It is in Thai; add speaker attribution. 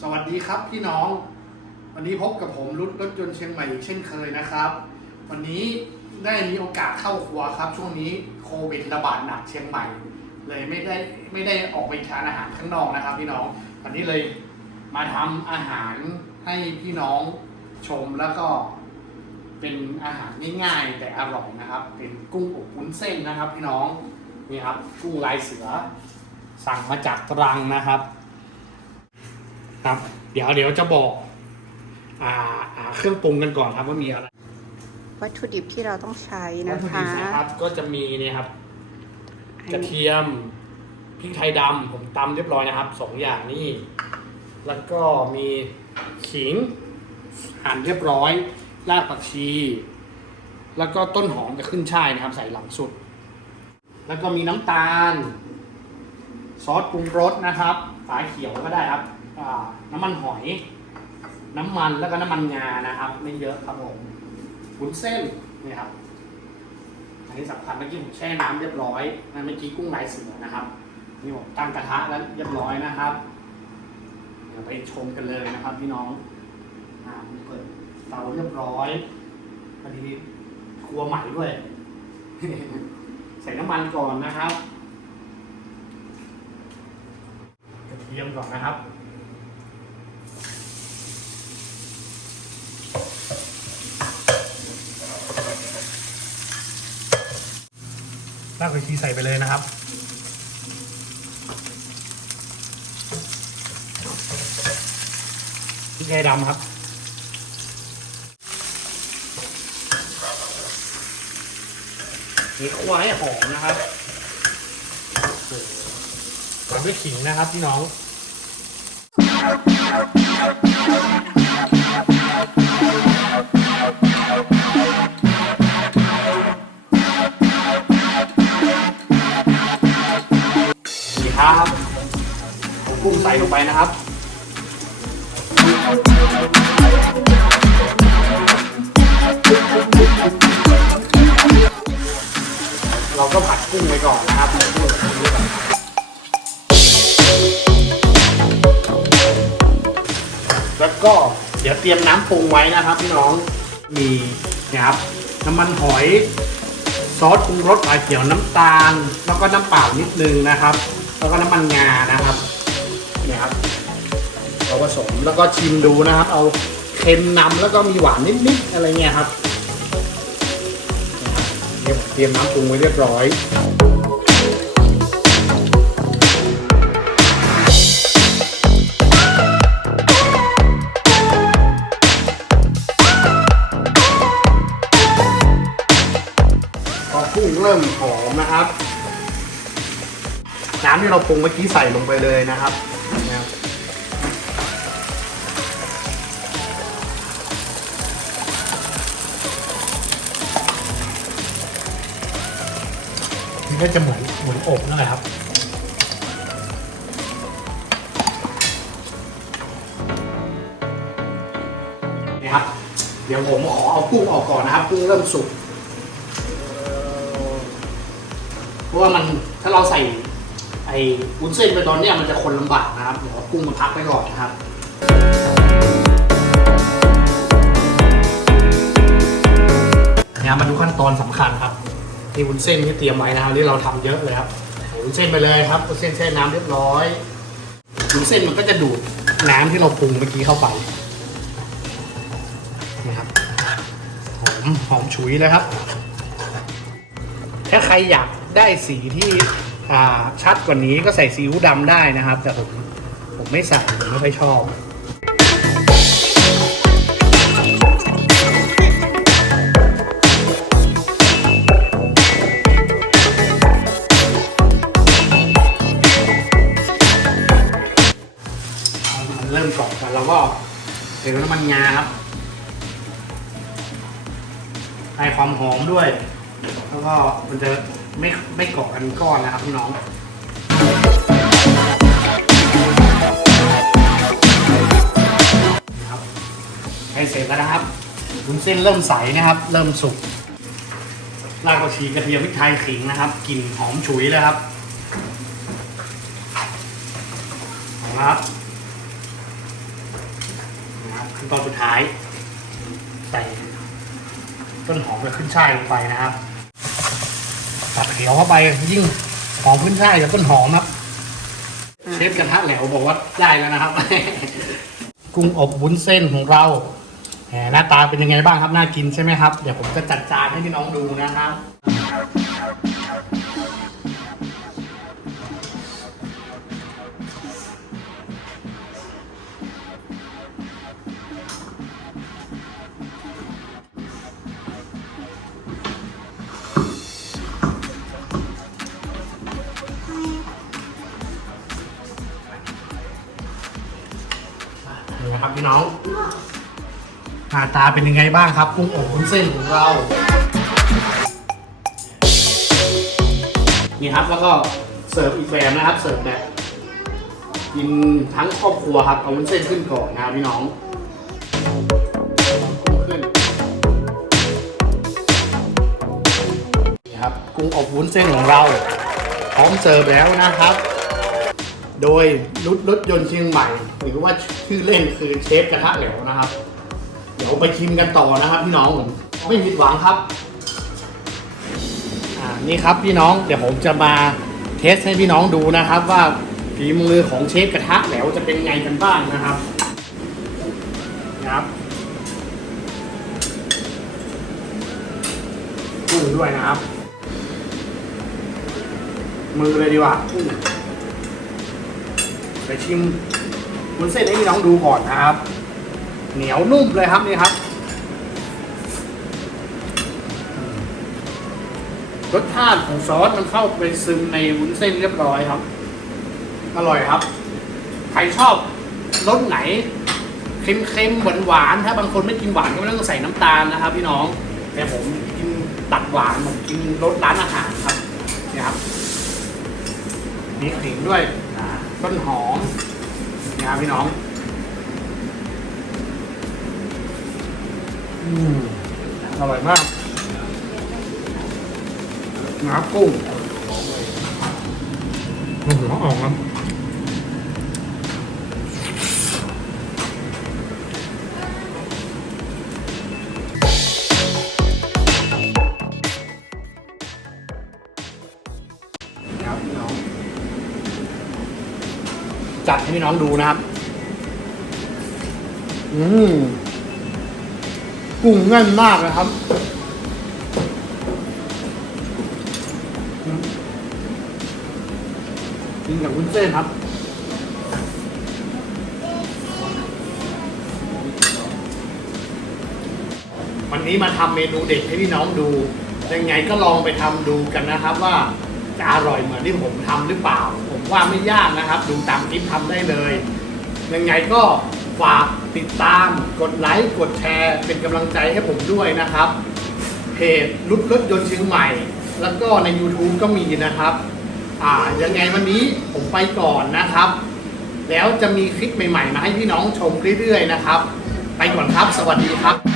Speaker 1: สวัสดีครับพี่น้อง วันนี้พบกับผมรุดรถยนต์เชียงใหม่อีกเช่นเคยนะครับ วันนี้ได้มีโอกาสเข้าครัวครับ ช่วงนี้โควิดระบาดหนักเชียงใหม่ เลยไม่ได้ไม่ได้ออกไปทานอาหารข้างนอกนะครับ พี่น้องวันนี้เลยมาทำอาหารให้พี่น้องชมแล้วก็เป็นอาหารง่ายๆแต่อร่อยนะครับ เป็นกุ้งอบวุ้นเส้นนะครับ พี่น้อง นี่ครับกุ้งลายเสือ สั่งมาจากตรังนะครับ ครับ เดี๋ยวเดี๋ยวจะบอกอ่าอ่าเครื่องปรุงกันก่อนครับว่ามีอะไร
Speaker 2: วัตถุดิบที่เราต้องใช้
Speaker 1: วั
Speaker 2: นะ
Speaker 1: ตถุ
Speaker 2: คะ
Speaker 1: ดิบนะครับก็จะมีเนี่ยครับ
Speaker 2: อัน
Speaker 1: กระ
Speaker 2: นี้
Speaker 1: เทียมพริกไทยดำผมตำเรียบร้อยนะครับสองอย่างนี่แล้วก็มีขิงหั่นเรียบร้อยรากผักชี แล้วก็ต้นหอมกับขึ้นช่ายนะครับ ใส่หลังสุด แล้วก็มีน้ำตาล ซอสปรุงรสนะครับ ฝาเขียวก็ได้ครับน้ำมันหอย น้ำมันแล้วก็น้ำมันงานะครับ ไม่เยอะครับผมวุ้นเส้นนี่ครับอันนี้สำคัญเมื่อกี้ผมแช่น้ำเรียบร้อยนั่นเมื่อกี้กุ้งลายเสือนะครับนี่ผมตั้งกระทะแล้วเรียบร้อยนะครับ เดี๋ยวไปชมกันเลยนะครับพี่น้องอ่าผมเปิดเตาเรียบร้อยพอดีครัวใหม่ด้วย ใส่น้ำมันก่อนนะครับ กระเทียมก่อนนะครับรากผักชีใส่ไปเลยนะครับพริกไทยดำครับ นี่คั่วให้หอมนะครับตามด้วยขิงนะครับพี่น้องนี่ครับเอากุ้งใส่ลงไปนะครับ เราก็ผัดกุ้งไปก่อนนะครับแล้วก็เดี๋ยวเตรียมน้ำปรุงไว้นะครับพี่น้องมีเนี่ยครับน้ำมันหอยซอสปรุงรสปลาเขียวน้ำตาล แล้วก็น้ำเปล่านิดนึงนะครับ แล้วก็น้ำมันงานะครับเนี่ยครับเราผสมแล้วก็ชิมดูนะครับ เอาเค็มนำแล้วก็มีหวานนิดๆอะไรเงี้ยครับ ยครับเดี๋ยวผมเตรียมน้ำปรุงไว้เรียบร้อยพอกุ้งเริ่มหอมนะครับ น้ำที่เราปรุงเมื่อกี้ใส่ลงไปเลยนะครับ ก็จะเหมือนเหมือนอบนั่นแหละครับ นี่ครับ เดี๋ยวผมขอเอากุ้งออกก่อนนะครับกุ้งเริ่มสุก เพราะว่ามันถ้าเราใส่ไอ้วุ้นเส้นไปตอนเนี้ยมันจะคนลำบากนะครับเดี๋ยวเอากุ้งมาพักไปก่อนนะครับ เนี่ยมาดูขั้นตอนสำคัญครับ นี่วุ้นเส้นที่เตรียมไว้นะครับที่เราทำเยอะเลยครับวุ้นเส้นไปเลยครับวุ้นเส้นแช่น้ำเรียบร้อยวุ้นเส้นมันก็จะดูดน้ำที่เราปรุงเมื่อกี้เข้าไปนะครับหอมหอมฉุยเลยครับ ถ้าใครอยากได้สีที่ชัดกว่านี้ก็ใส่ซีอิ๊วดำได้นะครับ แต่ผมผมไม่ใส่ผมไม่ค่อยชอบ เดี๋ยวน้ำมันงาครับให้ความหอมด้วย แล้วก็มันจะไม่ไม่เกาะกันก้อนนะครับพี่น้องนะครับให้เสร็จแล้วนะครับวุ้นเส้นเริ่มใสนะครับ เริ่มสุกรากผักชีกระเทียมพริกไทยขิงนะครับกลิ่นหอมฉุยเลยครับนะครับนะครับ ตอนสุดท้าย ใส่ต้นหอมกับขึ้นช่ายลงไปนะครับตัดเขียวเข้าไปยิ่งหอมขึ้นช่ายกับต้นหอมครับ เชฟกระทะแหลวบอกว่าได้แล้วนะครับ กุ้งอบวุ้นเส้นของเราแหมหน้าตาเป็นยังไงบ้างครับ น่ากินใช่ไหมครับ เดี๋ยวผมจะจัดจานให้พี่น้องดูนะครับ นี่นะครับพี่น้องหน้าตาเป็นยังไงบ้างครับกุ้งอบวุ้นเส้นของเรา นี่ครับแล้วก็เสิร์ฟอีกแบบนะครับ เสิร์ฟแบบกินทั้งครอบครัวครับเอาวุ้นเส้นขึ้นก่อนนะพี่น้องกุ้งขึ้นนี่ครับกุ้งอบวุ้นเส้นของเรา พร้อมเสิร์ฟแล้วนะครับ โดยรุดรถยนต์เชียงใหม่ หรือว่าชื่อเล่นคือเชฟกระทะเหลวนะครับ เดี๋ยวไปชิมกันต่อนะครับพี่น้องผมไม่ผิดหวังครับอ่านี่ครับพี่น้องเดี๋ยวผมจะมาเทสให้พี่น้องดูนะครับ ว่าฝีมือของเชฟกระทะแหลวจะเป็นไงกันบ้างนะครับนะครับกุ้งด้วยนะครับ มือเลยดีกว่ากุ้ง ไปชิมวุ้นเส้นให้พี่น้องดูก่อนนะครับ เหนียวนุ่มเลยครับนี่ครับรสชาติของซอสมันเข้าไปซึมในวุ้นเส้นเรียบร้อยครับ อร่อยครับ ใครชอบรสไหนเค็มๆหวานๆถ้าบางคนไม่กินหวานก็ไม่ต้องใส่น้ำตาลนะครับ พี่น้อง แต่ผมกินตัดหวานผมกินรสร้านอาหารครับเนี่ยครับมีขิงด้วย ต้นหอมนะครับพี่น้องอืมอร่อยมากน้ำกุ้งหอมออกครับ จัดให้พี่น้องดูนะครับ อืมกุ้งแน่นมากนะครับ กินกับวุ้นเส้นครับวันนี้มาทำเมนูเด็กให้พี่น้องดู ยังไงก็ลองไปทำดูกันนะครับว่า จะอร่อยเหมือนที่ผมทำหรือเปล่า ผมว่าไม่ยากนะครับ ดูตามคลิปทำได้เลย ยังไงก็ฝากติดตามกดไลค์กดแชร์ เป็นกำลังใจให้ผมด้วยนะครับเพจรุดรถยนต์เชียงใหม่ แล้วก็ใน YouTube ก็มีนะครับอ่ายังไงวันนี้ผมไปก่อนนะครับ แล้วจะมีคลิปใหม่ๆมาให้พี่น้องชมเรื่อยๆนะครับ ไปก่อนครับ สวัสดีครับ